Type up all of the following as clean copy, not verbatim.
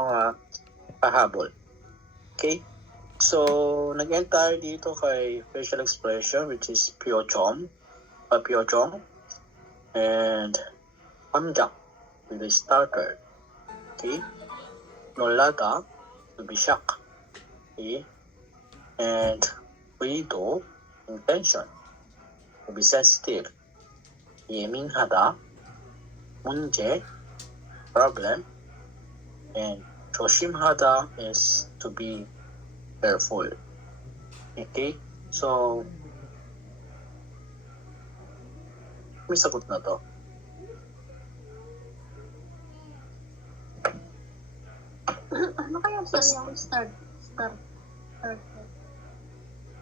mga pahabol. Okay? So, nag-entire dito kay facial expression, which is pyochom, and pamjak with the starter. Okay? Nolada will be shock. Okay? And Uido, intention, will be sensitive. 예민하다, 문제, problem, and 조심하다 is to be careful. Okay? So, may sagot na to. Ano kaya sa yung start?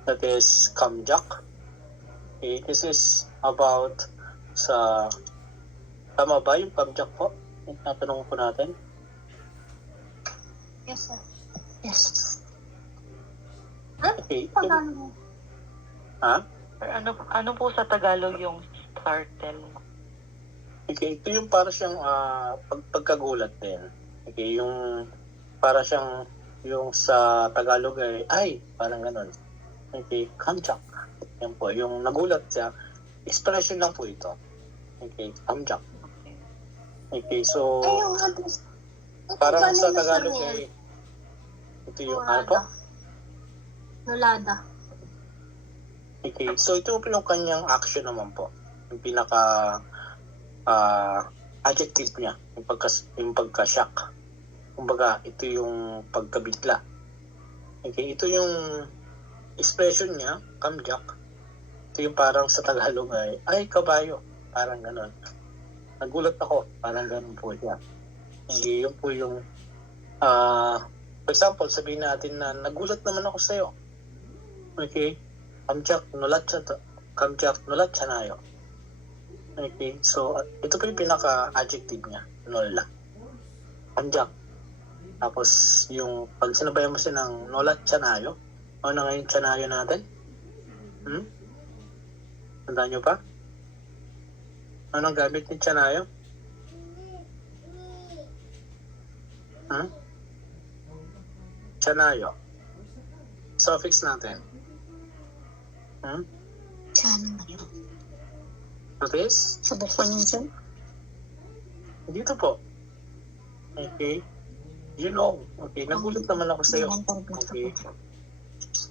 That is kamjak. Okay, this is about sa... Tama ba yung kamjak po? Natanong po natin. Yes, sir. Yes. Okay. Tagalog. Ha? Ano po sa Tagalog yung startle? Okay, ito yung para siyang pagkagulat din. Okay, yung para siyang yung sa Tagalog ay parang ganun. Okay, kamjak. Yan po, yung nagulat siya, expression lang po ito. Okay, kamjak. Okay, so parang sa Tagalog ito yung ano po? Nolada. Okay, so ito yung kanyang action naman po. Yung pinaka adjective niya, yung pagka-shock. Kumbaga, ito yung pagkabigla. Okay, ito yung expression niya, kamjak. Ito yung parang sa Tagalog ay kabayo. Parang gano'n. Nagulat ako. Parang gano'n po siya. Okay, yun po yung for example, sabihin natin na nagulat naman ako sa'yo. Okay? Kamjak nulat siya. Okay, so ito po yung pinaka-adjective niya, nola. Kamjak. Tapos yung pag sinabayan mo siya ng nolat siya, ano na ngayon siya natin? Tandaan nyo pa? Anong gamit ni siya? Siya. Suffix natin. Saan na yun? What is? Sa bukon yun, sir? Dito po. Okay. You know. Okay. Nagulat naman ako sa'yo. Okay.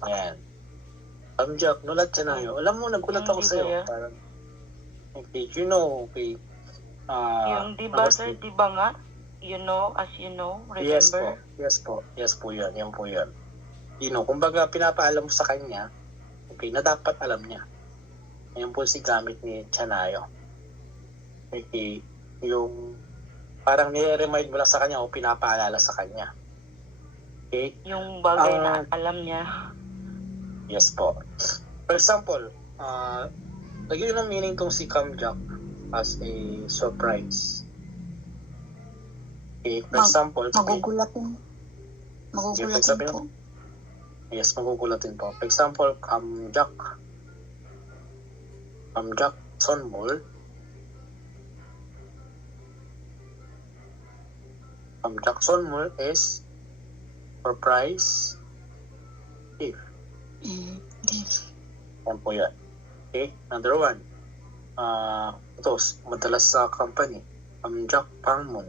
Ayan. Kamjak, nulat siya na yun. Alam mo, nagulat ako sa'yo. Parang, okay. You know. Okay. Yung diba, sir? Diba nga? You know, as you know. Remember? Yes po yun. Yan po yun. You know, kumbaga pinapaalam mo sa kanya, okay, na dapat alam niya. Yan po si gamit ni Chanayo. Okay, yung parang nire-remind mo lang sa kanya o pinapaalala sa kanya. Okay? Yung bagay na alam niya. Yes po. For example, lagyan ng meaning tong si kamjak as a surprise. Okay, for example, Magugulatin. Magugulatin po. Yes, magugulatin po. For example, kamjak sonmul. Kamjak sonmul is surprise gift. Yes. Yan po yan. Okay, another one. Ito, madalas sa company. Kamjak pangmun.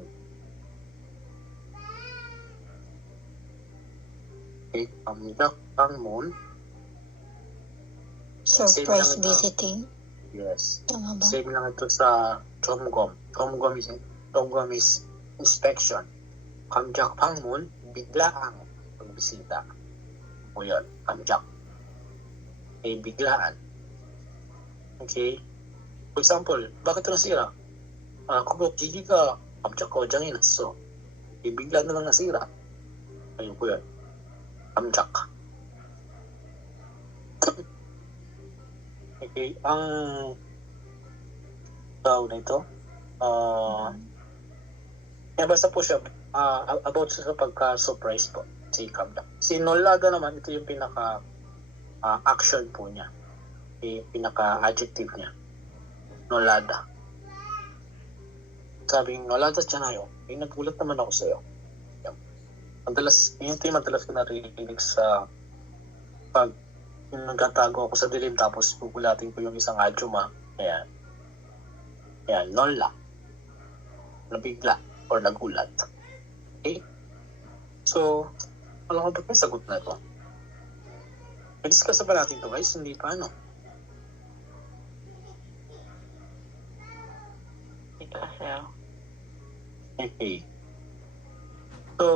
Okay, kamjak pangmun. Surprise visiting. Yes. Tama ba? Same lang ito sa Chomgom. Chomgom is inspection. Kamjak pangmun, biglaang pagbisita. O yun, kamjak. Okay, biglaan. Okay. For example, bakit ito nasira? Kung gigi ka, kamjak ko, diyang inaso. Okay, bigla na lang nasira. Ayun po yun. Kamjak. Okay, ang tawag na ito, basta po siya, about sa pagka-surprise po, si kamjak. Si nolada naman, ito yung pinaka-action po niya. Yung pinaka-adjective niya. Nolada. Sabing, nolada siya na yun. Nagulat naman ako sa'yo. Yun yung madalas ko narinig sa pag yung nagtatago ako sa dilim tapos pupulatin ko yung isang adyuma. Ayan. Ayan, nola. Nabigla or nagulat. Okay? So, alam ko ba yung sagot na ito? I-discuss pa natin ito guys, hindi pa ano. Ito, sir. Okay. So,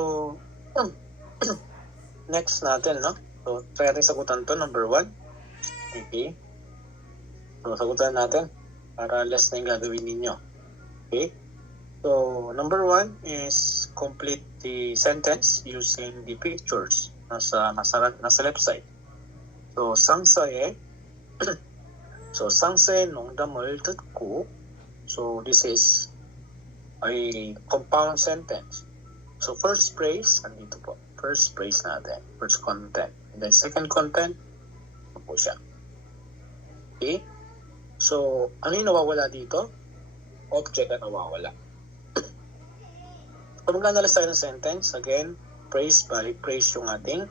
next natin, no? So, try natin sagutan to, number 1. Okay. So, sagutan natin para less na yung gagawin ninyo. Okay. So, number 1 is complete the sentence using the pictures nasa left side. So, 상사에 so, 상사의 농담을 듣고 so, this is a compound sentence. So, first phrase, andito po. First phrase natin. First content. And then second content, ito po siya. Okay? So, ano yung nawawala dito? Object na nawawala. Kung mag-analyze tayo ng sentence, again, phrase by phrase yung ating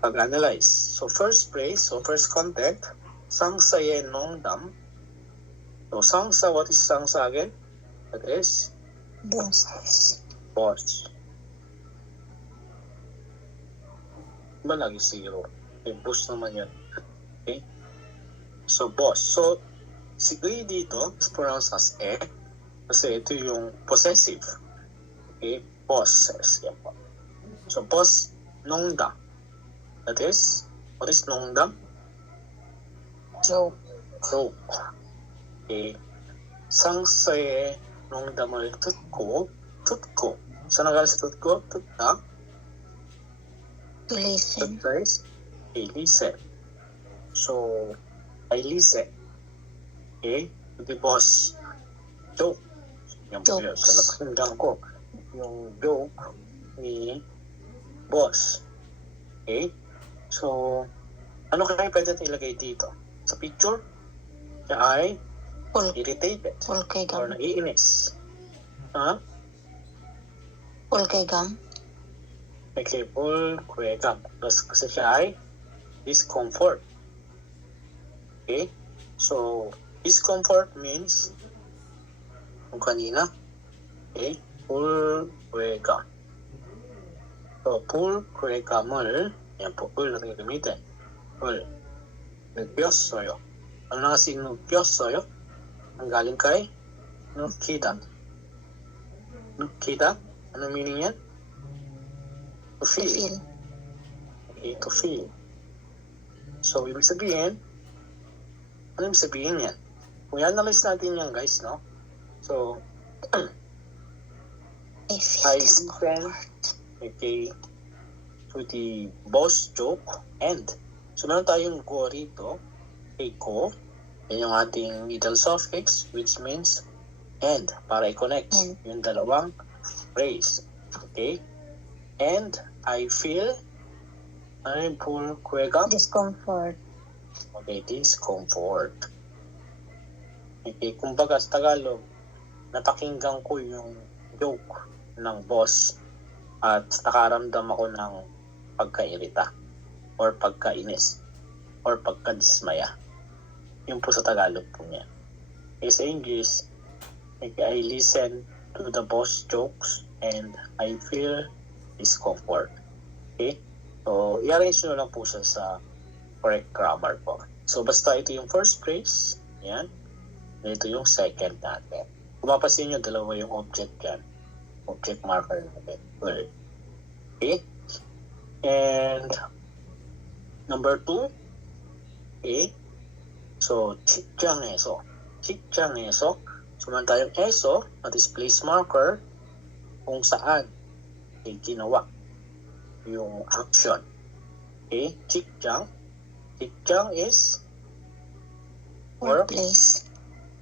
pag-analyze. So, first phrase, so first content, 상사의 농담. So, 상사, what is 상사 again? That is Boss. boss. Diba lagi zero? Okay, boss naman yan. Okay? So, boss. So, si E dito is pronounced as E kasi ito yung possessive. Okay? Bosses. Yan po. So, boss, 농담. That is, what is 농담? Joke. Joke. Okay. 상사의 농담을 듣고. Saan nagaling sa 듣고? 듣다. To listen. That is, I listen. So, I listen. Okay? To the boss. Joke. Yan po yun. Sa napakinggan ko, yung joke ni boss. Okay? So, ano kaya pwede natin ilagay dito? Sa picture, siya ay irritated Full kay or gam. naiinis. Ha? Full kay gam. Okay, full kwekam. Kasi siya ay discomfort. Okay? So, discomfort means kung kanina. Okay? Full kwekam. So, full kwekam을 yan po, full natin gamitin. Full. Nagpiyossoyo. Ano na kasi nagpiyossoyo? Ang galing kay nukida. Nukida? Ano meaning yan? To To feel. feel. Okay, to feel. So, ibig sabihin, ano ibig sabihin yan? Kung i-analyze natin yan guys, no? So, I feel I discomfort. listen, okay, to the boss joke and. So, meron tayong go rito. Okay, go. Yan yung ating middle suffix which means and para i-connect And. yung dalawang phrase. Okay? And I feel ano yung full kwekam? Discomfort. Okay, discomfort. Okay, kumbaga sa Tagalog, napakinggan ko yung joke ng boss at nakaramdam ako ng pagkairita or pagkainis or pagkadismaya. Yun po sa Tagalog po niya. Okay, sa English, okay, I listen to the boss jokes and I feel discomfort. Okay? So, i-arrange nyo lang po siya sa correct grammar po. So, basta ito yung first phrase. Yan. Ito yung second natin. Kung mapasin nyo, dalawa yung object yan. Object marker natin. Word. Okay? And number 2. Okay? So, 직장에서. 직장에서. So, man tayong eso, that is place marker, kung saan ginawa yung action. Okay? 직장. 직장 is Workplace.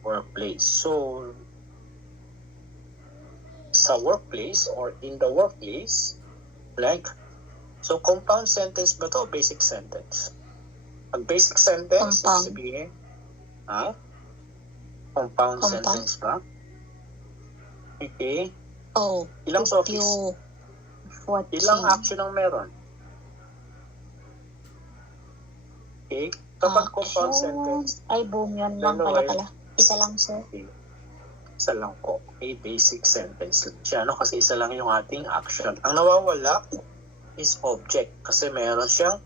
workplace. So, sa workplace or in the workplace, blank. So, compound sentence ba to? Basic sentence. Pag basic sentence, Compound. sabihin, ha? Compound sentence ba? Okay. Oh, Ilang if suffix? you Ilang Watching. action ang meron? Okay? Kapag compound sentence, Ay, boom, yun lang pala. Isa lang, sir. isa lang po. Okay, basic sentence lang siya. No? Kasi isa lang yung ating action. Ang nawawala is object. Kasi meron siyang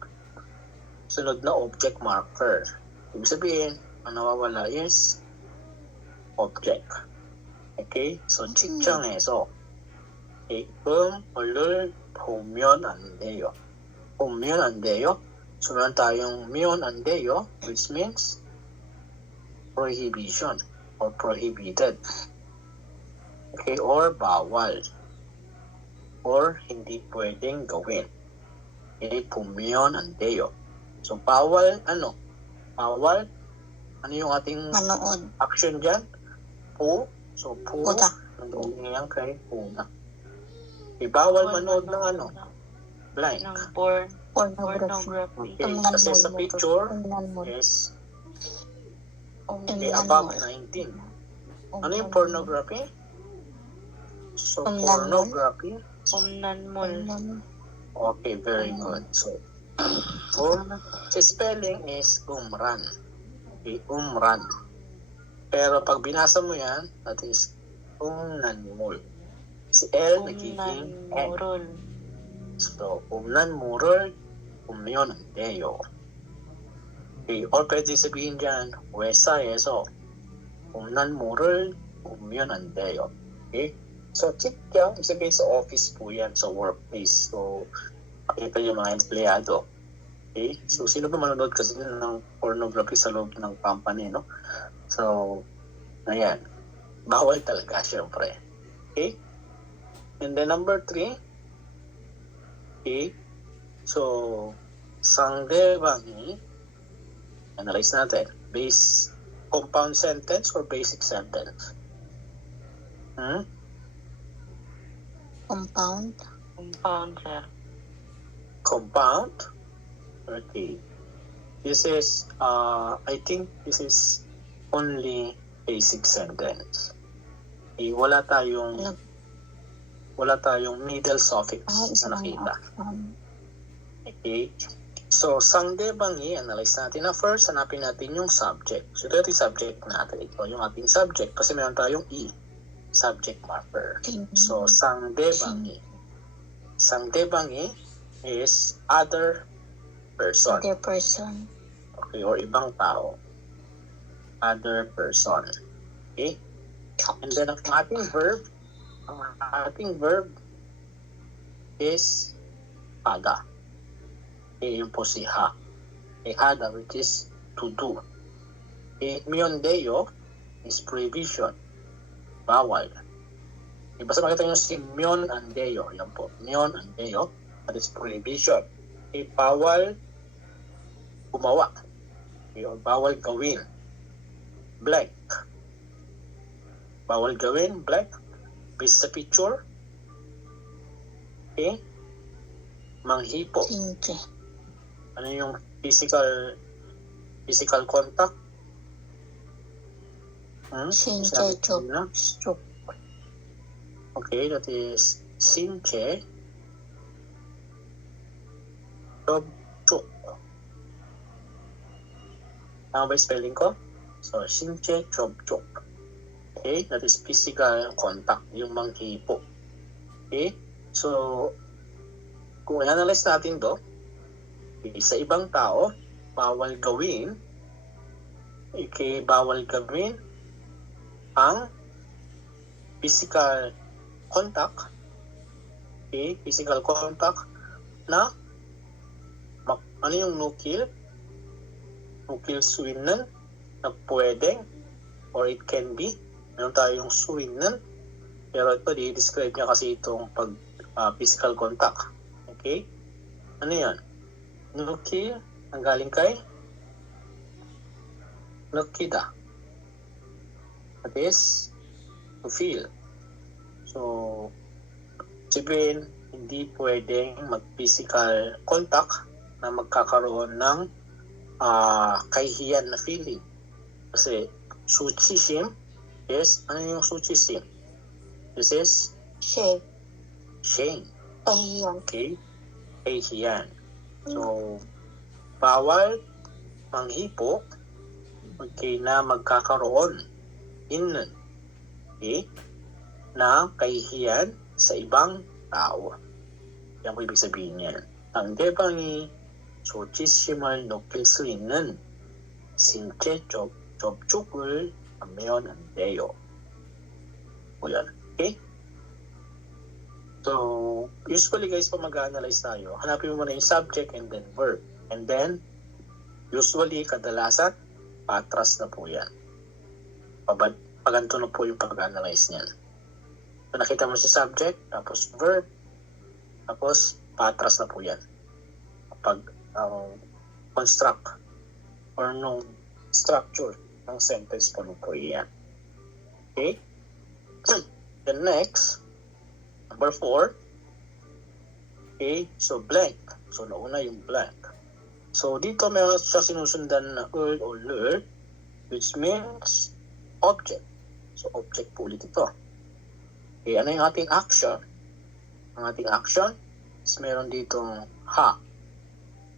sunod na object marker. Ibig sabihin, ang nawawala is object. Okay? So, 직장에서 얼른 보면 안 돼요. 보면 안 돼요. So, meron tayong 면 안 돼요, which means prohibition or prohibited. Okay? Or bawal. Or hindi pwedeng gawin. Okay? 보면 안 돼요. So, bawal, ano? Bawal, ano yung ating Manood. action dyan? Po. So, po. Puta. Nandoon yan kay puna. Bawal manood ng ano? Blank. Ng Pornography. Okay. Kasi sa picture is above 19. Ano yung pornography? So, pornography. Umnanmol. Okay, very good. So, spelling is umran. Okay, umran. Pero pag binasa mo yan, that is umnanmol. Si L nagiging N. Umnanmurol. So, umnanmurol, umyon ang deyo. Okay, or pwede sabihin dyan, 회사에서 umnanmurol, umyon ang deyo. Okay? So, 직장, ibig sabihin sa office po yan, sa workplace. So, pakita yung mga empleyado. Okay? So, sino ba manonood kasi ng pornography sa loob ng company, no? So, ayan. Bawal talaga, syempre. Okay? And then number 3, okay? So, 상대방이, analyze natin, compound sentence or basic sentence? Compound. Compound, sir. Compound? Okay. This is, I think this is only basic sentence. Okay, wala tayong middle suffix na nakita. Okay. So, 상대방이, analyze natin na first, hanapin natin yung subject. So, ito yung subject natin. Ito yung ating subject kasi meron tayong E, subject marker. So, 상대방이. 상대방이 is other person. Other person. Okay, or ibang tao. Other person. Okay? And then, ang ating verb is hada. Okay, yung po si ha. Okay, hada, which is to do. Okay, miondeyo is prohibition. Bawal. Okay, basta makita nyo si myon andeyo. Yan po. Myon andeyo. That is prohibition. Okay, bawal gumawa. Okay, or bawal gawin. Blank. Bawal gawin, blank. Based sa picture. Okay. Manghipo. Sinche. Ano yung physical contact? Sinche, chok. Okay, that is sinche. Chok. Tama ba yung spelling ko? So, sinche, chok. Okay, that is physical contact, yung manghipo. Okay, so, kung i-analyze natin to, sa ibang tao, bawal gawin ang physical contact, okay, physical contact na ano yung no-kill suinan na pwedeng or it can be. Meron tayong suinan, pero ito di-describe niya kasi itong physical contact. Okay? Ano yan? No-kill, ang galing kay no-kida. That is to feel. So, sabihin, hindi pwedeng mag-physical contact na magkakaroon ng kahihiyan na feeling. Kasi suchisim is, ano yung suchisim? This is Shame. shame. Kahiyan. Okay? Kahihiyan. So, bawal manghipo na magkakaroon okay, na kahihiyan sa ibang tao. Yan po ibig sabihin niyan. 상대방이 조치심을 높일 수 있는 신체적 접촉을 하면 안 돼요. Yan. Okay? So, usually guys, pag mag-analyze tayo, hanapin mo muna yung subject and then verb. And then, usually, kadalasan, patras na po yan. Paganto na po yung pag-analyze niyan. So, nakita mo si subject, tapos verb, tapos patras na po yan. Pag construct or nung structure ng sentence po yan. Okay? Then next, number 4. Okay, so blank. So nauna yung blank. So dito meron siya sinusundan na ul or lur, which means object. So object po ulit ito. Okay, ano yung ating action? Ang ating action is meron ditong ha.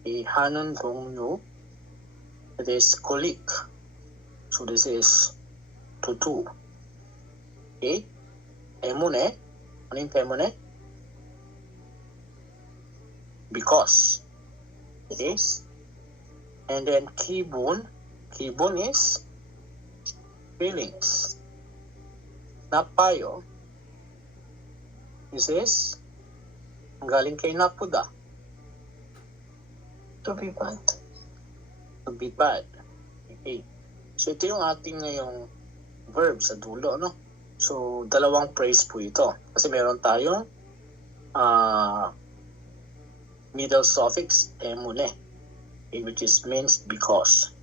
Okay, ha는 공유. It is colleague. So this is to do. Okay, 때문에. Ano yung 때문에? Because. Okay? And then 기분. 기분 is feelings. Napayo. This is galing kay napuda. To be bad. To be bad. Okay. So ito yung ating ngayong verb sa dulo, no? So, dalawang phrase po ito. Kasi meron tayong middle suffix, temune, okay, which is means because.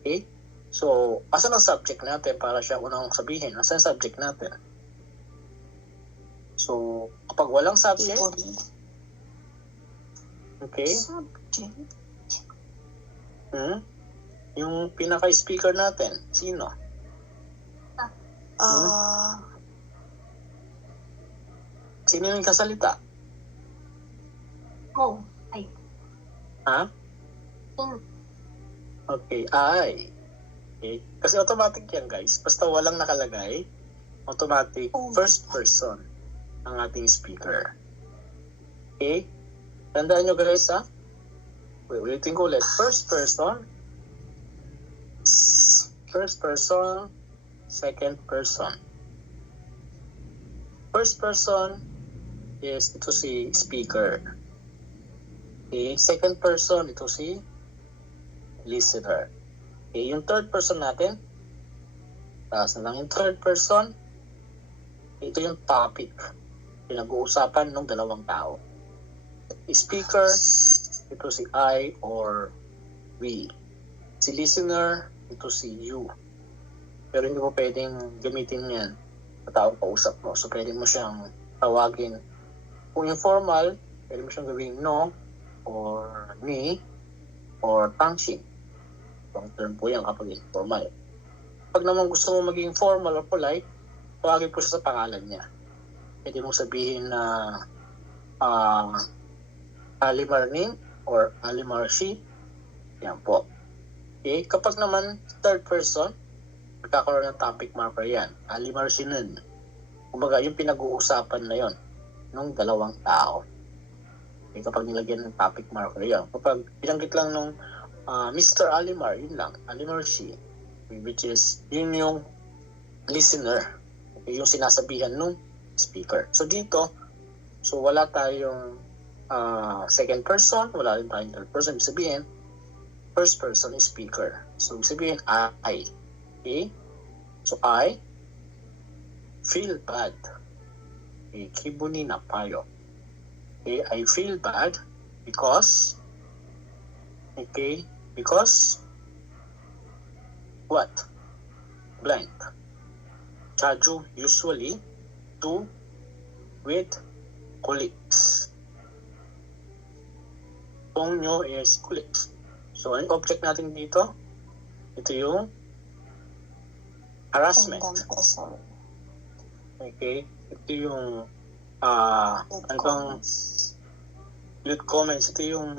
Okay? So, asan ang subject natin para siya unang sabihin? Asan ang subject natin? So, kapag walang subject, okay? Subject. Yung pinaka-speaker natin, sino? Sino yung kasalita? Oh, ay. Ha? Okay, I. Okay. Kasi automatic yan guys. Basta walang nakalagay, automatic first person ang ating speaker. Okay? Tandaan nyo guys ha? Ulitin ko ulit. First person, second person. First person is ito si speaker. Okay, second person ito si listener. Okay, yung third person natin, taas na lang yung third person, ito yung topic, pinag-uusapan ng dalawang tao. Speaker, ito si I or we. Si listener, ito si you. Pero hindi mo pwedeng gamitin yan sa taong kausap mo. So, pwede mo siyang tawagin. Kung informal, pwede mo siyang gawing no, or ni, or tangxing. Long term po yan kapag informal. Pag naman gusto mo maging formal or polite, tawagin po siya sa pangalan niya. Pwede mong sabihin na Ali Marning or Ali Marshi. Yan po. Okay, kapag naman third person, magkakaroon ng topic marker yan. Ali Marshinen. Kumbaga, yung pinag-uusapan na yon ng dalawang tao. Okay, kapag nilagyan ng topic marker yan. Kapag binanggit lang nung Mr. Alimar, yun lang. Alimar Shi. Which is, yun yung listener. Okay, yung sinasabihan nung speaker. So dito, so wala tayong second person, wala rin tayong third person. Ibig sabihin, first person is speaker. So ibig sabihin, I. Okay? So I feel bad. Okay, kibuni na payo. Okay, I feel bad because what? Blank. Chaju usually do with colleagues. Pongyo is colleagues. So, ang object natin dito, ito yung harassment. Okay? Ito yung ano bang good comments? Ito yung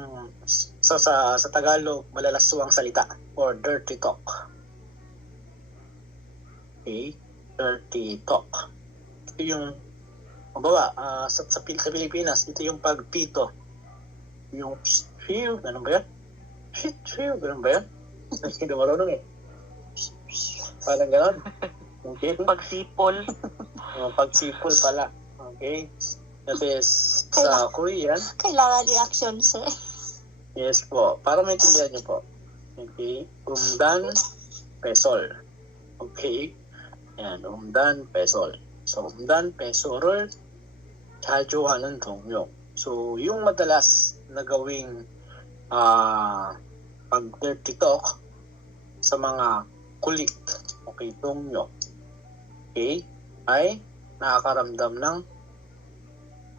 sa Tagalog, malalaswang salita or dirty talk. Okay? Dirty talk. Ito yung, sa Pilipinas, ito yung pagpito. Yung phew, ganun ba yan? Phew, ganun ba yan? Hindi marunong eh. Parang ganun. Okay? Pagsipol. Pagsipol pala. Okay? That is sa Korean. Kailangan reaction, sir. Yes po. Para maintindihan niyo po. Okay? Umdan, pesol. Okay? Yan. Umdan, pesol. So, umdan, pesol을 자주 하는 동료. So, yung madalas na gawing pag-dirty talk sa mga kulit, okay, 동료, okay, ay nakakaramdam ng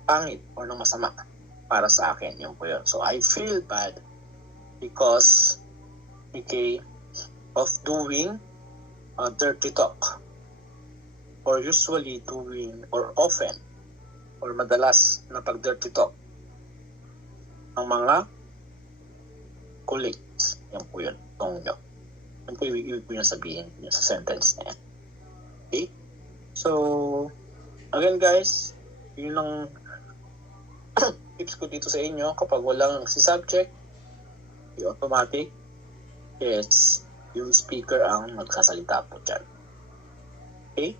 pangit o ng masama para sa akin. Yun po yun. So, I feel bad because, okay, of doing dirty talk or usually doing or often or madalas na pag-dirty talk ng mga colleagues. Yan po yun. Tongyo. Yan po yung ibig po yung sabihin yun sa sentence na yan. Okay? So, again guys, yun ang tips ko dito sa inyo. Kapag walang si subject, yung automatic, yes, yung speaker ang magsasalita po dyan. Okay?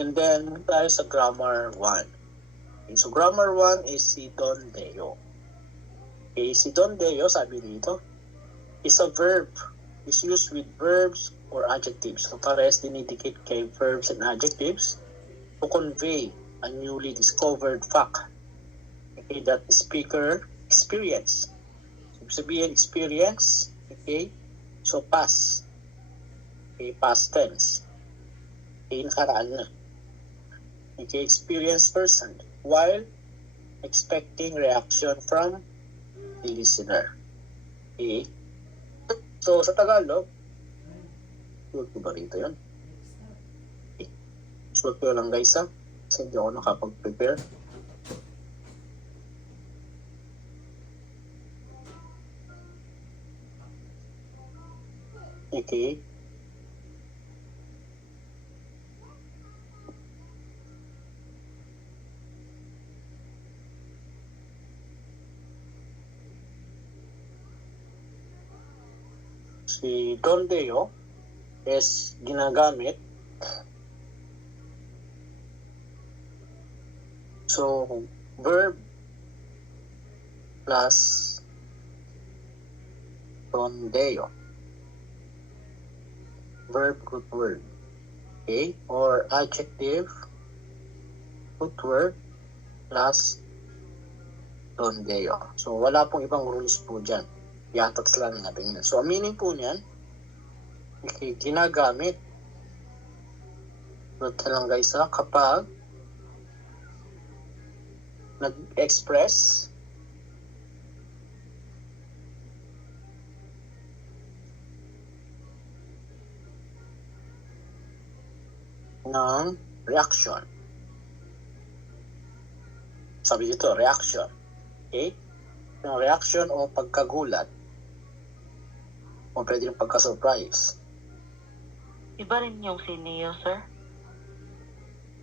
And then, tayo sa grammar 1. Okay, so, grammar 1 is si Don Deo. Okay, si Don Deo, sabi dito, is a verb. Is used with verbs or adjectives. So, parehas dinidikit kay verbs and adjectives to convey a newly discovered fact. Okay, that the speaker experience. So, sabihin experience, okay, so past. Okay, past tense. Okay, nakaraan na. Okay, experienced person while expecting reaction from the listener. Okay. So, sa Tagalog, suot ko ba rito yun? Okay. Suot ko lang guys ha. Kasi hindi ako nakapag-prepare. Okay. Si Don Deo is ginagamit. So, verb plus Don Deo. Verb root word. Okay? Or adjective root word plus Don Deo. So, wala pong ibang rules po dyan. Yatats lang natin yun. So, ang meaning po niyan, okay, ginagamit. Note lang guys ha, kapag nag-express ng reaction. Sabi dito, reaction. Okay? Ng reaction o pagkagulat o pwede rin pagka-surprise. Iba rin yung sineo, sir?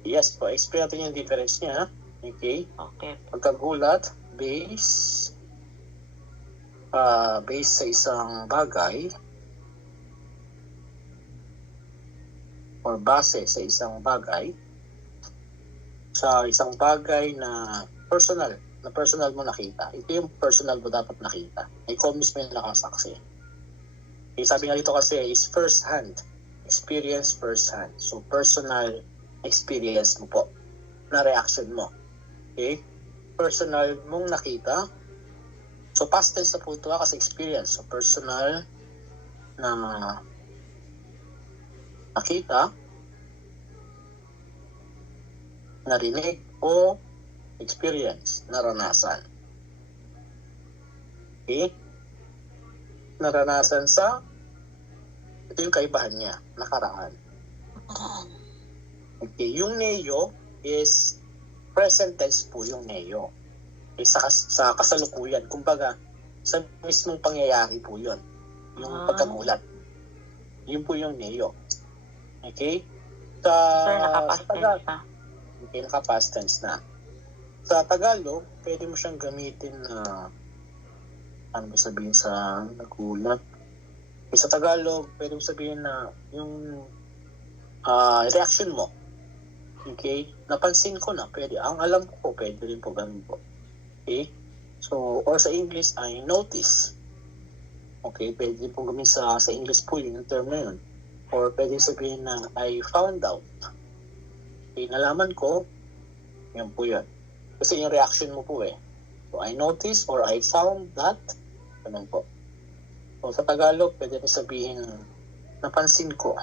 Yes po, explain natin yung difference niya. Okay? Okay. Pagkagulat, base sa isang bagay or base sa isang bagay na personal mo nakita. Ito yung personal mo dapat nakita. Ikaw mismo yung nakasaksi. Okay, sabi nga dito kasi is first hand. Experience first hand. So, personal experience mo po na reaction mo. Okay? Personal mong nakita. So, past tense na po ito kasi experience. So, personal na nakita, narinig, o experience, naranasan. Okay? Naranasan sa, ito yung kaibahan niya, nakaraan. Okay, yung neo is present tense po yung neo. Okay, sa kasalukuyan, kumbaga, sa mismong pangyayari po yun. Yung pagkagulat. Yun po yung neo. Okay? Sir, naka-past tense na. Okay, naka-past tense na. Sa Tagalog, pwede mo siyang gamitin na ano ba sabihin sa nagulat? Okay, sa Tagalog, pwede mo sabihin na yung reaction mo. Okay? Napansin ko na, pwede. Ang alam ko, pwede rin po ganun po. Okay? So, or sa English, I notice. Okay? Pwede rin po gamitin sa English po yung term na yun. Or pwede sabihin na I found out. Okay? Nalaman ko, yun po yun. Kasi yung reaction mo po eh. So, I noticed or I found that. Ganun po. So, sa Tagalog, pwede rin sabihin napansin ko.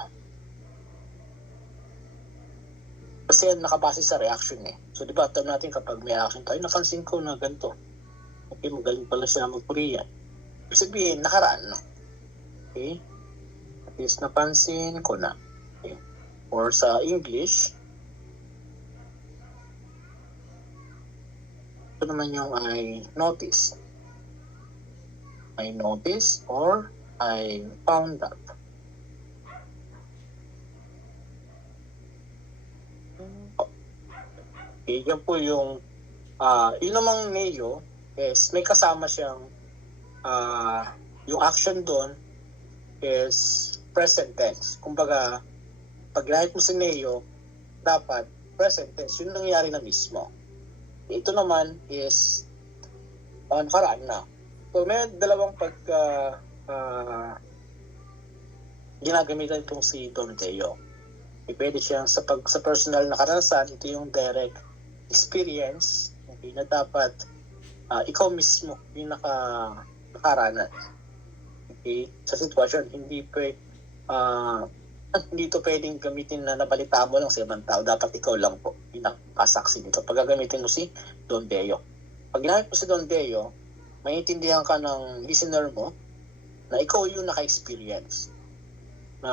Kasi nakabase sa reaction eh. So, di ba, term natin kapag may reaction tayo, napansin ko na ganito. Okay, magaling pala siya mag-Korean. Ibig sabihin, nakaraan na. Okay? At least napansin ko na. Okay? Or sa English, ito naman yung I notice. I notice or I found that. Okay, yan po yung yun namang neo is may kasama siyang yung action doon is present tense. Kumbaga, pag ginamit mo si neo, dapat present tense, yun nangyari na mismo. Ito naman is nakaraan na. So, may dalawang ginagamitan itong si Don Teo. Pwede siyang sa personal na karanasan, ito yung direct experience, okay, na dapat ikaw mismo yung nakaranas. Okay? Sa sitwasyon, hindi ito pwedeng gamitin na nabalita mo lang sa ibang tao. Dapat ikaw lang po yung nakasaksi nito. Pag gagamitin mo si Don Deo. Pag ginamit mo si Don Deo, maintindihan ka ng listener mo na ikaw yung naka-experience. Na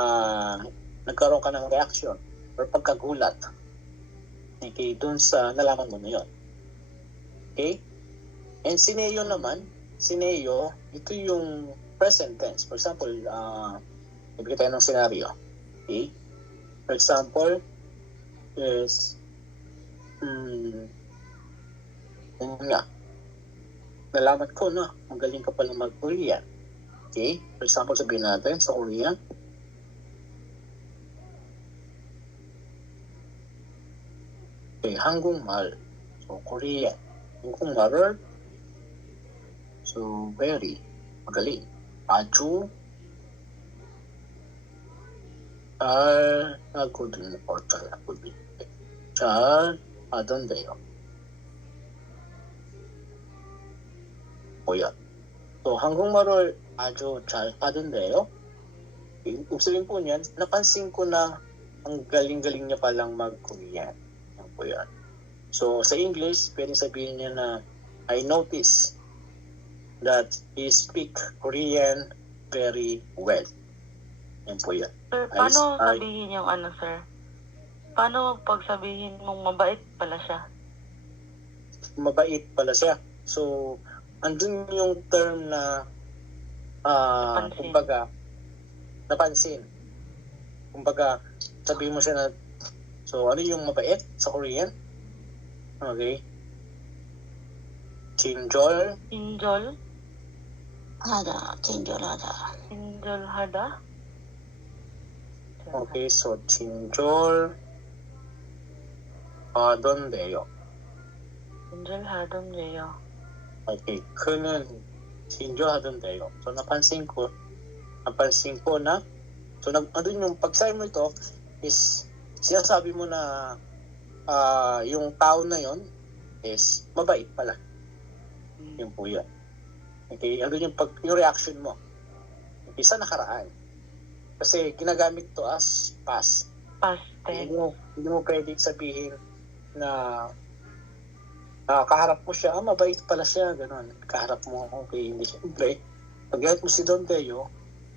nagkaroon ka ng reaction or pagkagulat. Okay, doon sa nalaman mo na yun. Okay? And si Neo naman, ito yung present tense. For example, ibigay tayo ng scenario. Okay? For example, is nalaman ko na ang galing ka pala mag-Korean. Okay? For example, sabihin natin sa Korean, okay, 한국말. So, Korean. 한국말을 so, very magaling. 아주 잘 하거든요. 잘 하던데요. 뭐야? So, 한국말을 아주 잘 하던데요. Ibig sabihin po niyan, napansin ko na ang galing-galing niya palang mag-Korean. Yan po yan. So, sa English, pwedeng sabihin niya na I notice that he speak Korean very well. Yan po yan. Sir, paano sabihin yung ano, sir? Paano pag sabihin mong mabait pala siya? Mabait pala siya. So, andun yung term na kumbaga, napansin. Kumbaga, sabihin mo siya na, so ano yung mabait sa Korean? Okay. Chinjol. Chinjol? Chinjolhada. Chinjolhada? Okay, so Chinjol 하던데요. Chinjolha던데요. Okay, 그는 진조하던데요. So napansin ko na, so andun yung pagsabi mo ito is sinasabi mo na yung tao na yon is mabait pala. Yun po yun. Okay, andun yung reaction mo. Okay, sa nakaraan. Kasi ginagamit to as past. Past tense. Hindi mo pwedeng sabihin na kaharap mo siya, mabait pala siya, gano'n. Kaharap mo, okay, hindi siyempre. Pag-get mo si Don Teo,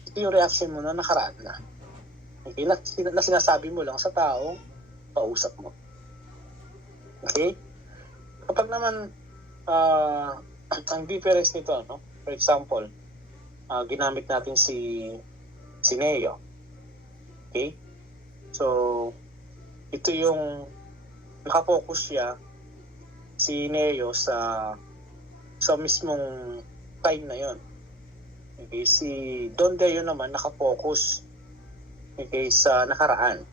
ito yung reaction mo na nakaraan na. Okay, na sinasabi mo lang sa tao, pausap mo. Okay? Kapag naman, ang difference nito, no? For example, ginamit natin si Neo. Okay? So, ito yung nakapokus siya si Neo sa mismong time na yon. Okay, si Don Deo naman nakapokus, okay, sa nakaraan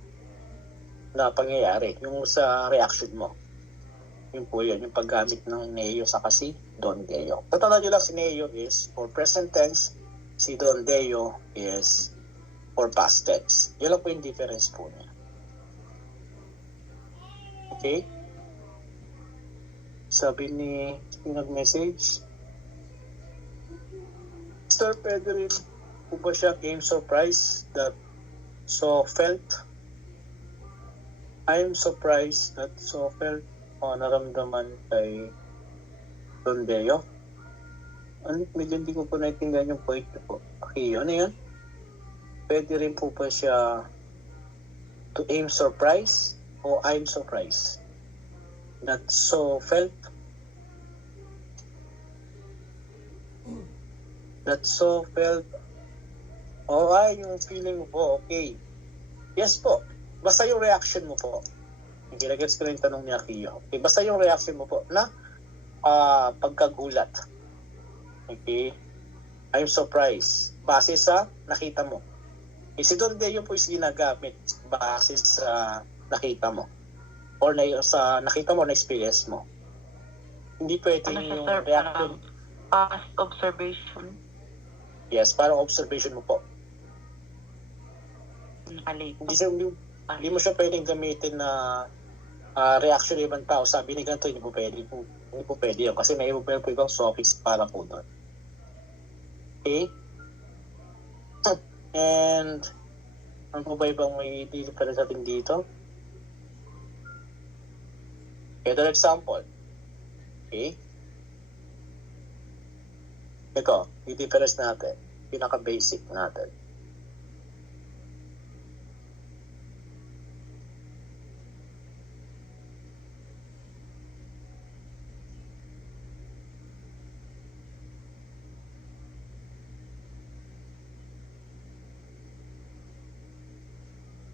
na pangyayari, yung sa reaction mo. Yun po yun, yung paggamit ng Neo sa kasi Don Deo. Tatanda nyo lang, si Neo is for present tense, si Don Deo is for past tense. Yun lang po yung difference po niya. Okay? Sabi ni nag-message, Sir, pwede rin po ba siya game surprise that so felt? I'm surprised that so felt naramdaman kay Don Deo. Medyo hindi ko po naintindihan yung point po. Okay, ano yun? Pwede rin po ba siya to aim surprise o I'm surprised that so felt? That so felt, yung feeling mo po, okay. Yes po, basta yung reaction mo po. Hindi, nag-gets ko rin yung tanong ni Akio. Okay, basta yung reaction mo po na pagkagulat. Okay, I'm surprised. Base sa nakita mo. Si Don Deo po is ginagamit base sa nakita mo. Or sa nakita mo, na-experience mo. Hindi pwede yung reaction. Past observation. Yes, parang observation mo po. Hindi mo siya pwedeng gamitin na reaction ng ibang tao. Sabi ni ganito, hindi po pwede yun. Kasi may ibang suffix para po doon. Okay? And ano po ba ibang may difference natin dito? Okay, another example. Okay? Ito, i-difference natin. Pinaka-basic natin.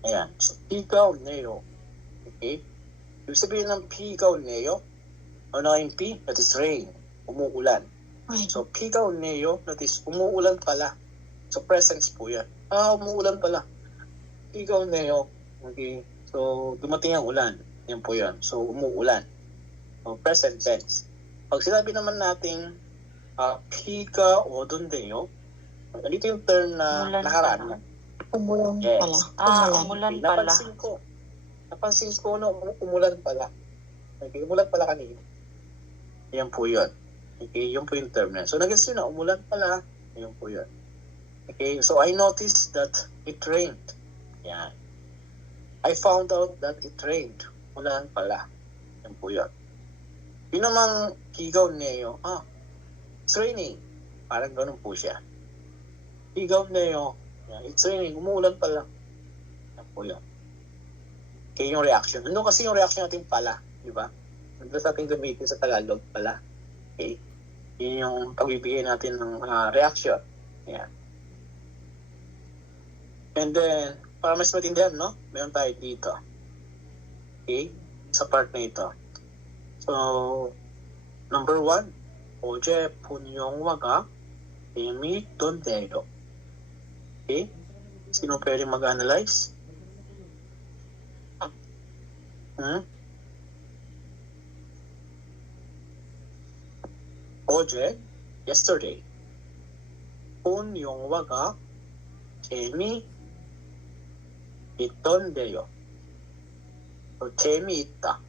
Ayan. So, Pigaw Neo. Okay? Ibig sabihin ng Pigaw Neo, ano yung P? That is rain. Umuulan. So, Pigaw Neo, that is umuulan pala. So, presence po yan. Umuulan pala. Pigaw Neo. Okay? So, dumating ang ulan. Yan po yan. So, umuulan. So, present tense. Pag sinabi naman natin Piga o Don Deo, dito yung term na nakaraan. Umulan Yes. pala. Umulan pala. Napansin ko na umulan pala. Okay, umulan pala kanina. Yan po yun. Okay, yun po yung term na. So, nag-guess yun na, umulan pala. Yan po yun. Okay, so I noticed that it rained. Yan. I found out that it rained. Umulan pala. Yan po yun. Yun namang Pigaw Neo. It's raining. Parang ganun po siya. Pigaw Neo. Yan, it's raining. Umuulan pala. Yan po yun. Okay, yung reaction. Ano kasi yung reaction natin pala? Di ba? Nandun sa ating gamitin sa Tagalog pala. Okay? Yun yung pagbibigay natin ng reaction. Yan. And then, para mas matindihan, no? Meron tayo dito. Okay? Sa part na ito. So, number 1, 어제 본 영화가 재미있던데요. Okay? Sino pwede mag-analyze? 어제, yesterday, 본 영화가 재미있던데요. 재미있다.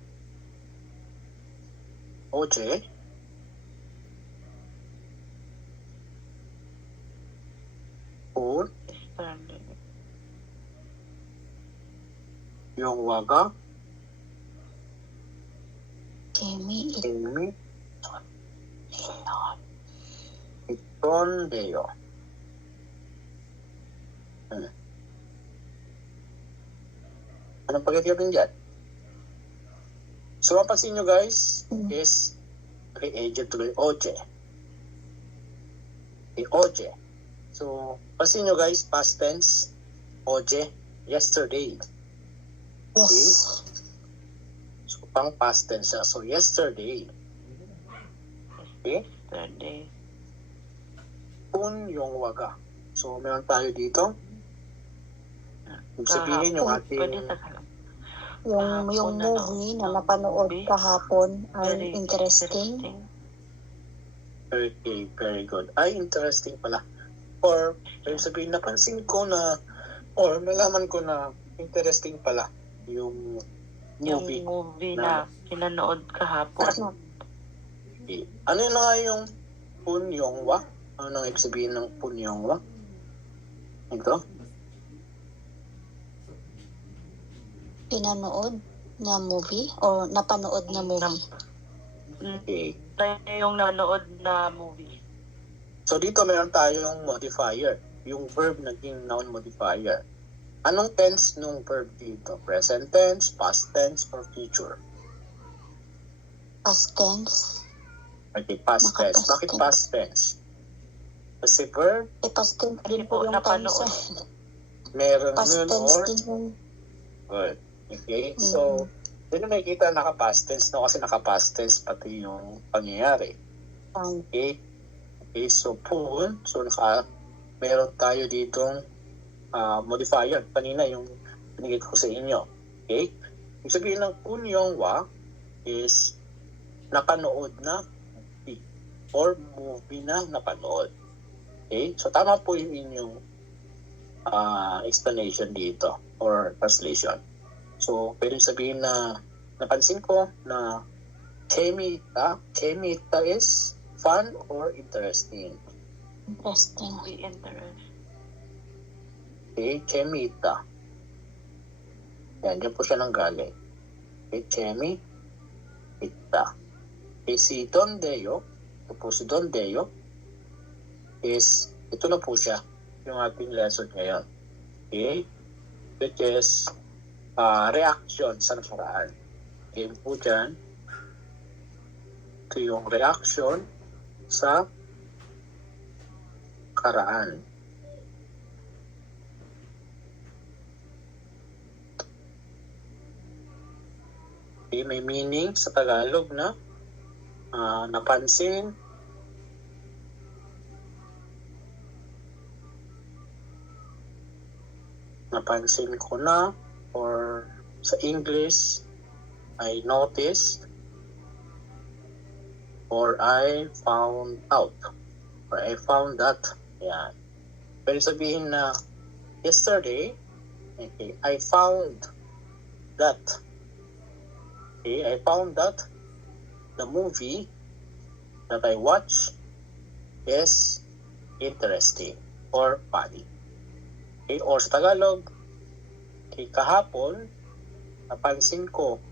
어제 본 영화가 재미있던데요. Anong pagkakita dyan? So, mapansin nyo guys, is created tuloy Oje. Okay, Oje. So, pansin nyo guys, past tense, Oje, yesterday. Yes. So, pang past tense siya. So, yesterday. Okay? Yesterday. Pun yung waga. So, meron tayo dito. Ibig sabihin yung Pwede ating Tagalog. Yung Kahapon, movie na ano, napanood movie. kahapon ay Very interesting. okay, very good. Ay, interesting pala. Or, ibig sabihin, napansin ko na, or nalaman ko na interesting pala yung movie. Yung movie na pinanood kahapon. Okay. Ano na nga yung punyongwa? Ano nang ibig sabihin ng punyongwa? Ito? Pinanood na movie or napanood na movie? Okay. Yung nanood na movie. So dito meron tayong modifier. Yung verb naging noun modifier. Anong tense nung verb dito? Present tense, past tense, or future? Past tense. Okay, past tense. Naka-past Bakit tense. past tense? Kasi verb, Past tense din Kasi po po, yung napanood. tense. meron Past nun tense or din yung good. Okay, so dito makikita naka-past tense no kasi naka-past tense pati yung pangyayari. time. Okay, okay, so pun, so meron tayo ditong modifier. Kanina yung pinigit ko sa inyo. Okay, ibig sabihin ng punyongwa is napanood na movie or movie na napanood. Okay, so tama po yung inyong explanation dito or translation. So, pwede sabihin na napansin ko na Kemita is fun or interesting. Interesting. Be interest. Okay, Kemita. Yan, dyan po siya nang galing. Okay, Kemita. Okay, si Don Deo, ito po si Don Deo, is, ito na po siya, yung ating lesson ngayon. Okay, which is reaction sa nakaraan. Game po dyan. Ito yung reaction sa karaan. Okay, may meaning sa Tagalog na napansin, napansin ko na, or sa English, I noticed, or I found out, or I found that. Yan. Pwede sabihin na yesterday, okay, I found that. Okay, I found that the movie that I watched is interesting or funny. Okay, or sa Tagalog, okay, kahapon, napansin ko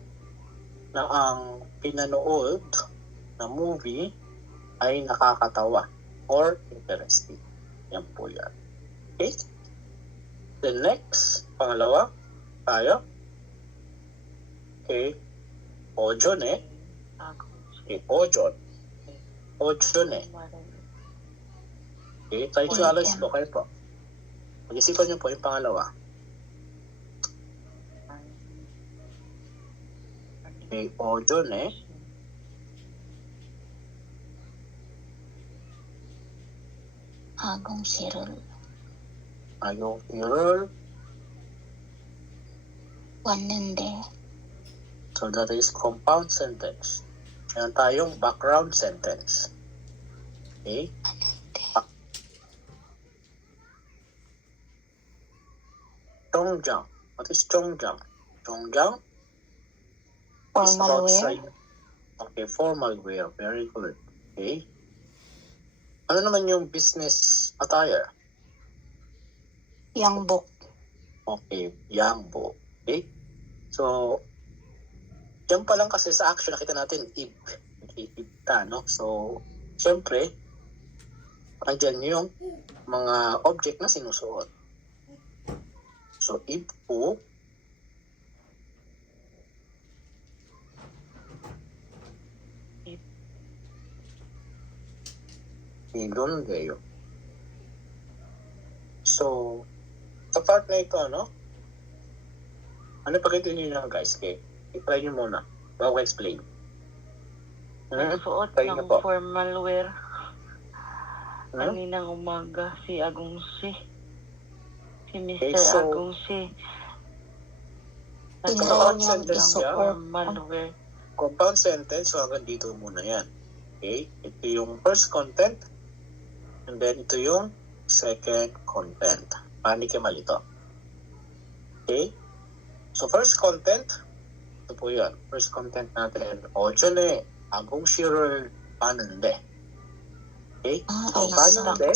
na ang pinanood na movie ay nakakatawa or interesting. Yan po yan. Okay? The next, pangalawa, tayo. Okay. Ojon eh. Okay, ojon. Ojon eh. Okay, tayo challenge po kayo po. Mag-isipan niyo po yung pangalawa. Okay, ojon eh. Agong Cyril. Ayong error. Wanende. So that is compound sentence. Meron tayong background sentence. Okay? Chongjang. What is Chongjang? Chongjang is Formal about wear. style. Okay, formal wear. Very good. Okay. Ano naman yung business attire? Young book. Okay, yangbo. Okay? So, yan pa lang kasi sa action nakita natin ib. Okay, ibta, no? So, syempre, andyan yung mga object na sinusuot. So, ibpo, Dondeyo. So, sa part na ito, ano pakita nyo na guys? Okay, i-try nyo muna bago explain. Nagsuot Try nyo ng po. formal wear. Kaninang umaga si Agungsi. Si Mr. Okay, so, Agungsi. Tinuro Nagsuot niyang sentence niya. isuot. Formal wear. Compound sentence, so hanggang dito muna yan. Okay, ito yung first content, and then ito yung second content. Paano kayo malito? Okay, so first content, ito po yun. First content natin, Ojone, Agong Shirer, Panande. Okay, so Panande,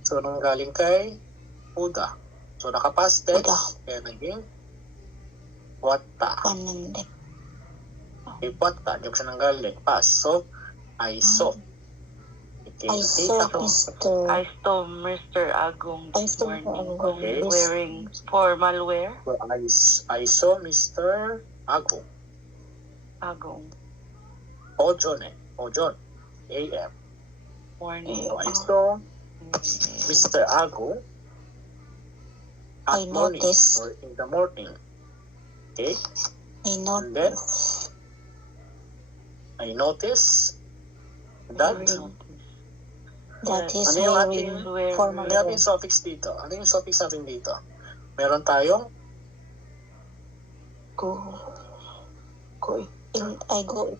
so nanggaling kay Uda. So naka-past tense, kaya naging Wata. Panande. Wata, diyan siya nanggaling. Past, so I saw. Okay, I saw I saw Mr. Agong this morning wearing formal wear. So I saw Mr. Agong. Ojon, AM. Morning. So I saw Mr. Agong at morning or in the morning. Okay? And then I noticed that is ano yung wearing formal ano yung wear. suffix dito? Ano yung suffix natin dito? Meron tayong I go.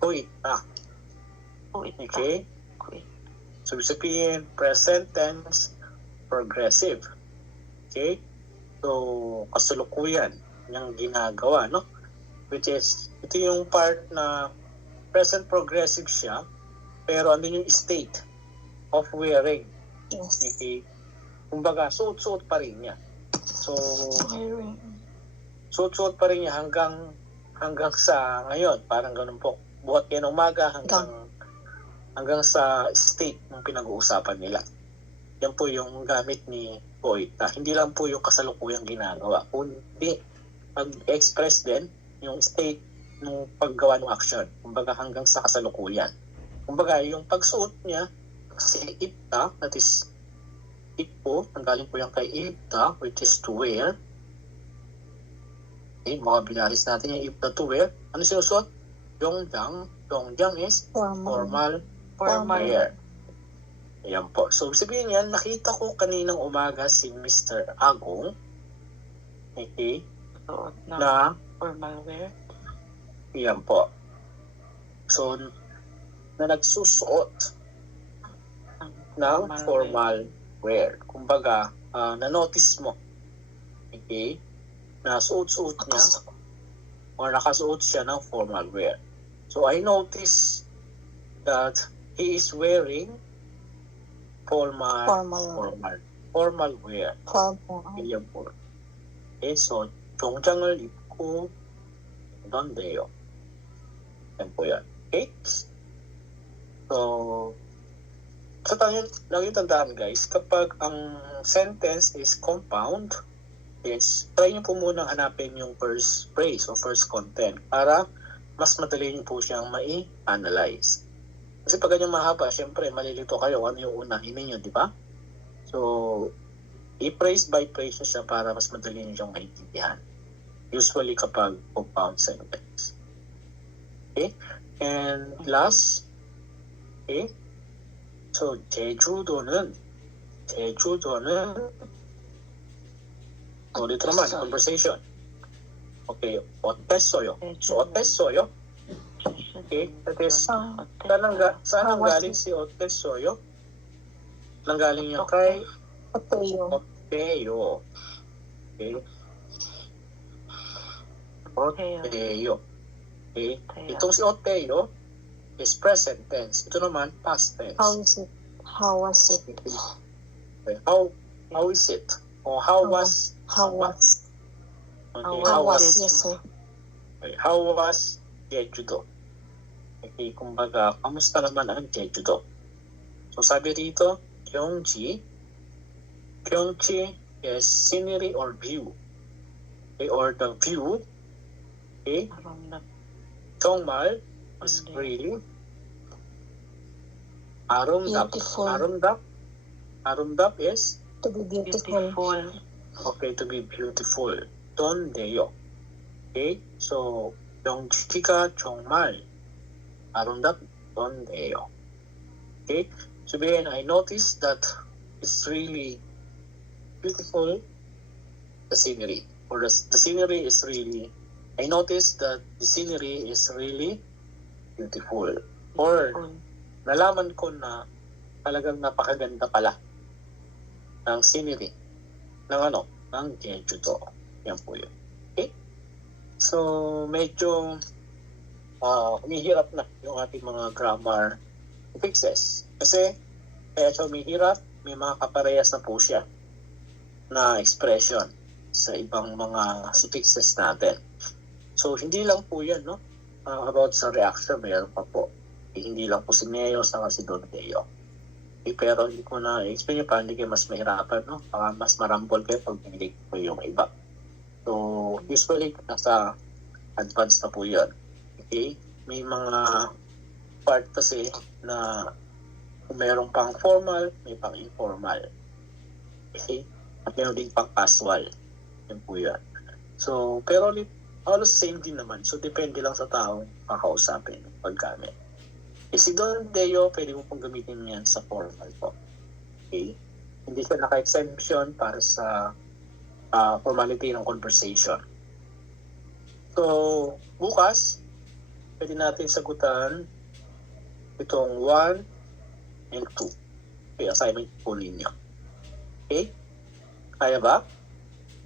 Kuit. Okay? So, ibig sabihin, present tense, progressive. Okay? So, kasalukuyan yung ginagawa, no? Which is, ito yung part na present progressive siya, pero andun yung state of wearing. Yes. Okay? Kumbaga, suot-suot pa rin niya. So, suot-suot pa rin niya hanggang sa ngayon. Parang ganun po. Buhat yan umaga hanggang sa state ng pinag-uusapan nila. Yan po yung gamit ni Koita. Hindi lang po yung kasalukuyang ginagawa, kundi pag-express din yung state ng paggawa ng action. Kumbaga hanggang sa kasalukuyan. Kumbaga yung pagsuot niya, si Ipta, that is Ipo, nanggaling po yan kay Ipta, which is to wear. Okay, mga binaris natin yung Ipta to wear. Ano sinusuot? Dongjang is formal wear. Ayan po. So, sabihin yan, nakita ko kaninang umaga si Mr. Agong. Okay. Na formal wear. Ayan po. So, na nagsusuot ng formal wear. Kumbaga, na-notice mo. Okay. Na suot-suot niya or nakasuot siya ng formal wear. So, I noticed that he is wearing formal wear. Ayan po. Okay, so, 정장을 입고 있던데요. Ayan po yan. Okay? So, lagi tandaan guys, kapag ang sentence is compound, try nyo po munang hanapin yung first phrase o first content para mas madali nyo po siyang mai-analyze. Kasi pag ganyan mahaba, syempre malilito kayo ano yung unahin ninyo, di ba? So, i-phrase by phrase nyo siya para mas madali nyo siyang maintindihan. Usually kapag compound sentence. Okay? And last, okay? So, 제주도는 dito naman, conversation. Okay, 어땠어요? So, 어땠어요? Okay, that is, saan ang galing si 어땠어요? Nanggaling niya kay Oteo. Okay. Oteo. Okay. Itong si Oteo is present tense. Ito naman, past tense. How was it? Okay. How is it? O how was? Yes, sir. Okay. How was Jeju-do? Okay, kumbaga, kamusta naman ang Jeju-do? So, sabi dito, Gyeonggi is scenery or view. Okay, or the view. Okay. Jongmal is really Arumdap. Beautiful. Arumdap is To be beautiful. Beautiful. okay, to be beautiful. Dondeyo. Okay, so 영지가 정말 아름답던데요. Okay, so then I noticed that it's really beautiful, the scenery. Or the scenery is really, I noticed that the scenery is really beautiful. Or nalaman ko na talagang napakaganda pala ng scenery ng Jeju-do. Yan po yun. Okay? So, medyo humihirap na yung ating mga grammar fixes. Kasi, kaya siya humihirap, may mga kaparehas na po siya na expression sa ibang mga suffixes natin. So, hindi lang po yan, no? About sa reaction, mayroon pa po. Hindi lang po si Neo sa si Don Deo. Pero hindi ko na explain nyo para hindi kayo mas mahirapan, no? Mas marambol kayo pag pinili ko yung iba. So, usually, nasa advanced na po yun. Okay? May mga part kasi na kung mayroong pang formal, may pang informal. Okay? At mayroon din pang casual. Yan po yan. So, pero almost same din naman. So, depende lang sa taong kakausapin paggamit. Si Don Deo, pwede mo pong gamitin yan sa formal po. Okay? Hindi siya naka-exemption para sa formality ng conversation. So, bukas, pwede natin sagutan itong 1 and 2. Okay, assignment po ninyo. Okay? Kaya ba?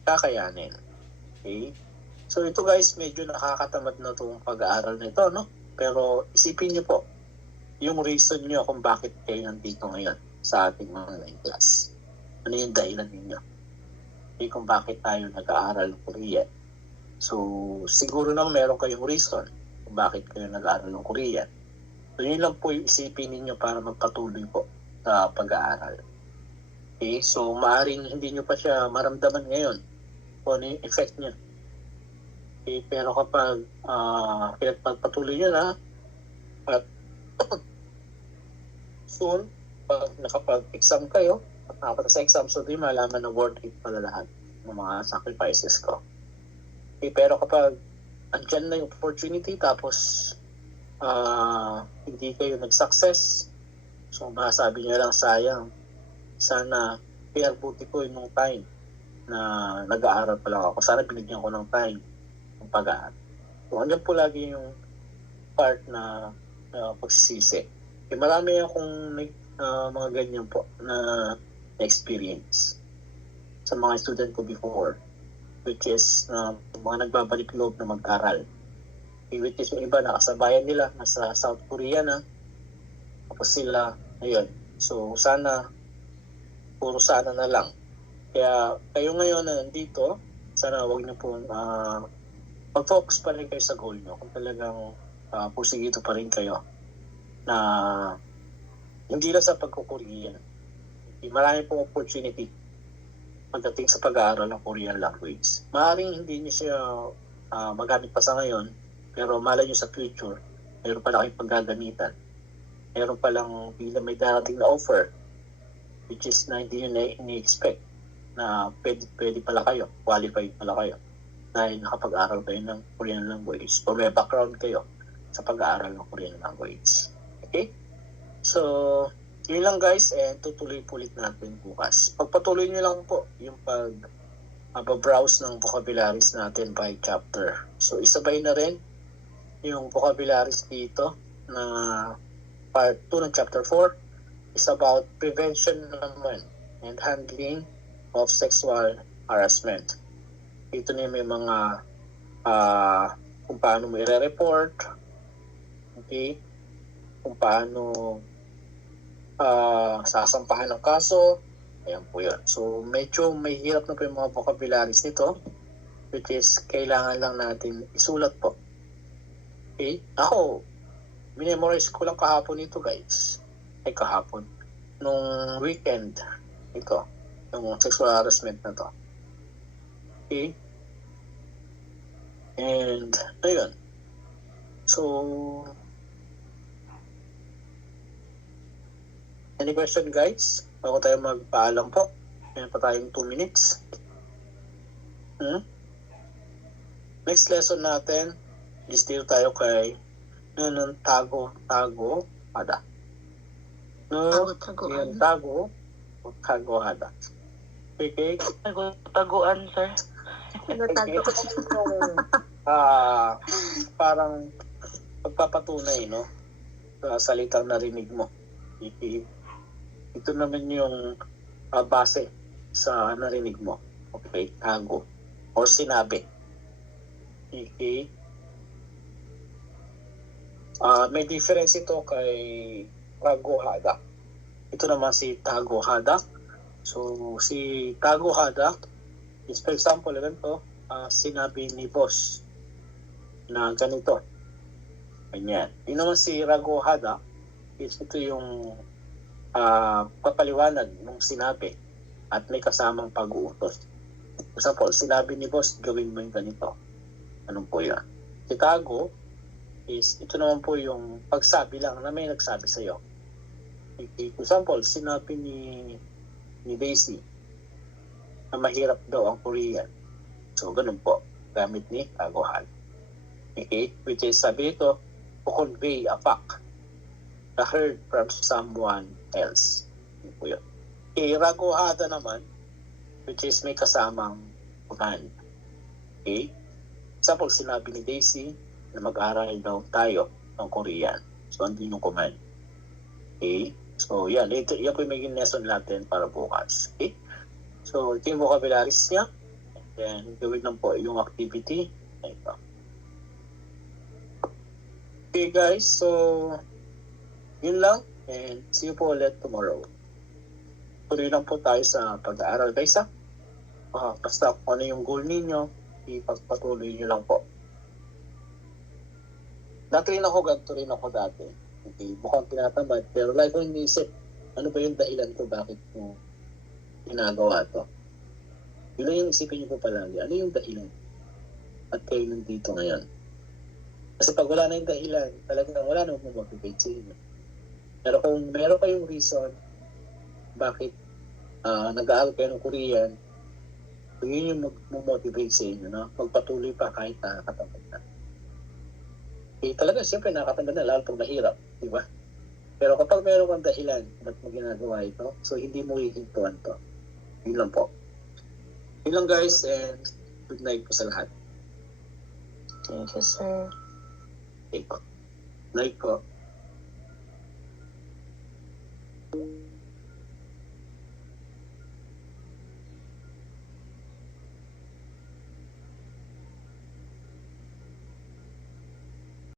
Kakayanin. Okay? So, ito guys, medyo nakakatamad na itong pag-aaral nito, no? Pero isipin nyo po, yung reason nyo kung bakit kayo nandito ngayon sa ating online class. Ano yung dahilan ninyo? Okay, kung bakit tayo nag-aaral ng Korean. So, siguro nang meron kayong reason kung bakit kayo nag-aaral ng Korean. So, yun lang po yung isipin ninyo para magpatuloy po sa pag-aaral. Okay, so maaaring hindi nyo pa siya maramdaman ngayon kung ano yung effect nyo. Okay, pero kapag pinagpatuloy nyo na at soon, pag nakapag-exam kayo, at nakapag sa exam, so di malaman na worth it pala lahat ng mga sacrifices ko. Okay, pero kapag andyan na yung opportunity, tapos hindi kayo nag-success, so masasabi nyo lang sayang, sana pinagbuti ko yung time na nag-aaral pa lang ako. Sana binigyan ko ng time ng pag-aaral. So, andyan po lagi yung part na pagsisisi. Marami akong mga ganyan po na experience sa mga student ko before, which is mga nagbabalik loob na mag-aral. Which is yung iba nakasabayan nila, nasa South Korea na. Tapos sila, ayun. So, puro sana na lang. Kaya kayo ngayon na nandito, sana wag niyo po mag-focus pa rin kayo sa goal niyo. Kung talagang pusigito pa rin kayo na hindi lang sa pagkukorean. Marami pong opportunity pagdating sa pag-aaral ng Korean language. Maaaring hindi niyo siya magamit pa sa ngayon, pero malay niyo sa future, mayroon pa lang kayong paggagamitan. Mayroon pa lang bilang may darating na offer, which is na hindi nyo na-expect na pwede pala kayo, qualified pala kayo dahil nakapag-aral kayo ng Korean language o may background kayo sa pag-aaral ng Korean language. Okay? So, yun lang guys, and tutuloy po ulit natin bukas. Pagpatuloy nyo lang po yung pag-browse ng vocabularies natin by chapter. So, isabay na rin yung vocabularies dito na part 2 ng chapter 4 is about prevention naman and handling of sexual harassment. Ito na may mga kung paano mo i-report, okay? Kung paano sasampahan ng kaso, ayan po yun. So, medyo may hirap na po yung mga vocabularies nito, which is kailangan lang natin isulat po. Okay? Ako, minemorize ko lang kahapon ito guys. Ay kahapon. Nung weekend, ito. Yung sexual harassment na to. Okay? And, ayun. So, Any question guys? Bago tayo magpaalam po. Meron pa tayong 2 minutes. Next lesson natin, dito tayo kay tago-hada. Tago-taguan. Tago-hada. Okay? Taguan, sir. Tago. Parang pagpapatunay, no? Sa salitang narinig mo. Ito naman yung base sa narinig mo. Okay? Tago. Or sinabi. Okay? May difference ito kay tago-hada. Ito naman si tago-hada. So, si tago-hada is, for example, ganito, sinabi ni boss na ganito. Ganyan. Yun naman si rago-hada is ito yung papaliwanag ng sinabi at may kasamang pag-uutos. For example, sinabi ni boss, gawin mo yung ganito. Anong po yan? Si tago is ito naman po yung pagsabi lang na may nagsabi sa'yo. Okay. For example, sinabi ni Daisy na mahirap daw ang Korean. So, ganun po. Gamit ni tago-hada. Okay? Which is, sabi ito, to convey a fact na heard from someone else. Yun po yun. Okay, rago-hada naman, which is may kasamang command. Okay? Example, sinabi ni Daisy na mag-aral daw tayo ng Korean. So, andun yung command. Okay? So, yan. Yan po yung maging lesson natin para bukas. Okay? So, ito yung vocabularies niya. And then, gawin lang po yung activity. Ito. Okay, guys. So, yun lang. And see you po ulit tomorrow. Tuloy lang po tayo sa pag-aaral, guys, ha? Basta kung ano yung goal ninyo, ipagpatuloy nyo lang po. Ganito rin ako dati. Okay, mukhang tinatamad. Pero like ko iniisip, ano ba yung dahilan ko bakit ko ginagawa to? Yun lang yung isipin nyo po palagi. Ano yung dahilan? At kayo nandito ngayon. Kasi pag wala na yung dahilan, talagang wala na mag-motivate sa inyo. Pero kung meron kayong reason bakit nag-aaral kayo ng Korean, yun yung mag-motivate sa inyo, no? Magpatuloy pa kahit nakakatamad na. Okay, talaga siyempre nakakatamad na, lalo pag mahirap, di ba? Pero kapag meron kang dahilan ba't mo ginagawa ito, so hindi mo hihintuan to. Yun lang po. Yun lang guys, and good night po sa lahat. Thank you, sir. Okay po. Night po.